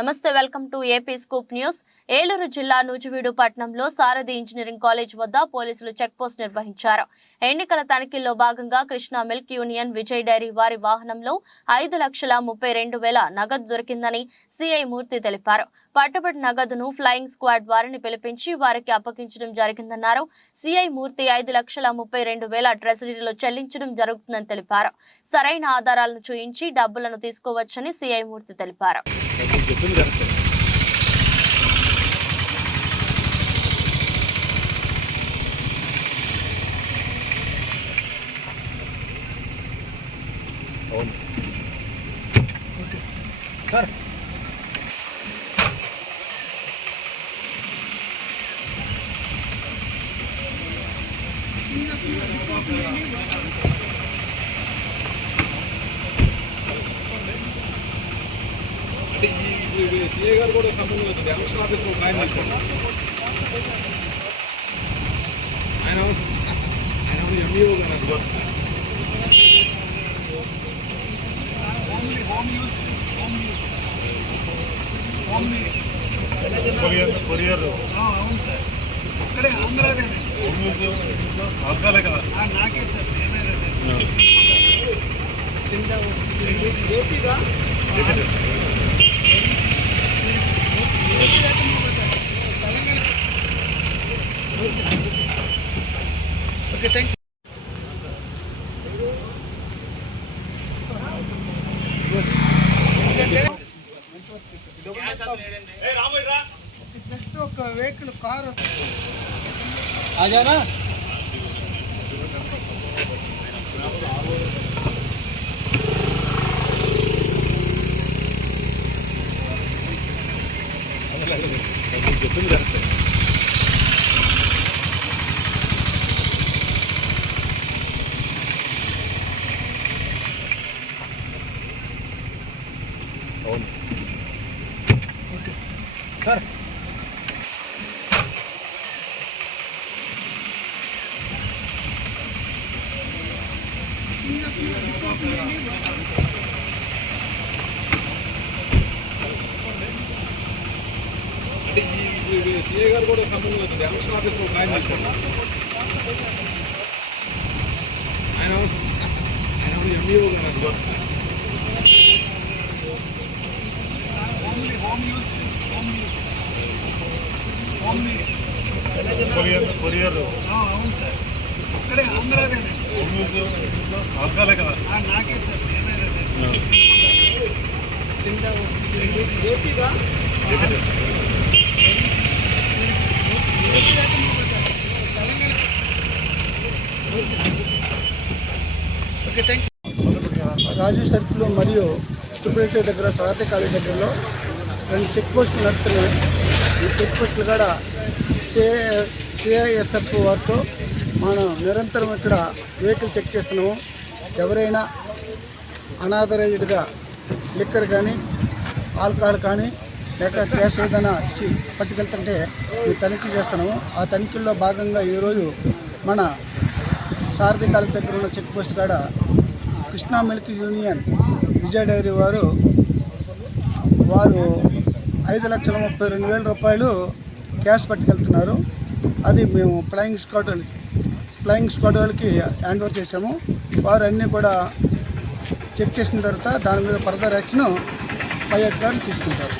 నమస్తే welcome to AP scoop news. Eluru జిల్లా నూజివీడు పట్టణంలో సారథి ఇంజనీరింగ్ కాలేజ్ వద్ద పోలీసులు చెక్ పోస్ట్ నిర్వహించారు. ఎన్నికల తనిఖీల్లో భాగంగా Krishna milk union Vijay dairy వారి వాహనంలో ఐదు లక్షల ముప్పై రెండు వేల నగదు దొరికిందని సిఐ మూర్తి తెలిపారు. పట్టుబడి నగదును ఫ్లయింగ్ స్క్వాడ్ వారిని పిలిపించి వారికి అప్పగించడం జరిగిందన్నారు. సిఐ మూర్తి ఐదు లక్షల ముప్పై రెండు వేల ట్రెజరీలో చెల్లించడం జరుగుతుందని తెలిపారు. సరైన ఆధారాలను చూయించి డబ్బులను తీసుకోవచ్చని సిఐ మూర్తి తెలిపారు. చెప్పింది కరెక్ట్ అవును సార్ అంటే ఈ సిఏ గారు కూడా సంబంధం లేదు. ఎలక్షన్ ఆఫీస్లో ఒక ఆయన ఆయన ఆయన ఎంఈఓ గారు అనుకో కొరియర్ అవును సార్. ఇక్కడే ఆంధ్రాదేనే వర్గాలే కదా. ఆ, నాకే సార్ నేనే ఏపీగా ఓకే థ్యాంక్ నెక్స్ట్ ఒక వెహికల్ కార్ ఆజానా చెప్పింది కరెక్ట్ అవును ఓకే సార్ అంటే ఈ సిఏ గారు కూడా సంబంధం లేదు ఎలక్షన్ ఆఫీస్లో ఒక ఆయన తీసుకున్నారు ఆయన ఆయన ఎంఈఓ గారు అనుకో కొరియర్ కొరియర్. అవును సార్. ఇక్కడే ఆంధ్రాదేనే. వర్గాలే కదా. ఆ, నాకే సార్. ఏపీగా రాజు సర్కిల్ మరియు తుప్పేట దగ్గర స్వాతి కాలేజ్ దగ్గరలో రెండు చెక్ పోస్టులు నడుస్తున్నాయి ఈ చెక్ పోస్టులు కూడా సిఐ సిఐఎస్ఎఫ్ వారితో మనం నిరంతరం ఇక్కడ వెహికల్ చెక్ చేస్తున్నాము. ఎవరైనా అనాథరైజ్డ్గా లిక్కర్ కానీ ఆల్కహాల్ కానీ లేక క్యాష్ ఏదైనా పట్టుకెళ్తుంటే ఈ తనిఖీ చేస్తున్నాము. ఆ తనిఖీల్లో భాగంగా ఈరోజు మన సారథి కాలేజ్ దగ్గర ఉన్న చెక్ పోస్ట్ కాడ Krishna milk union Vijaya dairy వారు వారు ఐదు లక్షల ముప్పై రెండు వేల రూపాయలు క్యాష్ పట్టుకెళ్తున్నారు. అది మేము ఫ్లయింగ్ స్క్వాడ్ ఫ్లయింగ్ స్క్వాడ్ వాళ్ళకి హ్యాండ్ ఓవర్ చేసాము వారు అన్నీ కూడా చెక్ చేసిన తర్వాత దాని మీద ఫర్దర్ యాక్షన్ పై అధికారులు తీసుకుంటారు.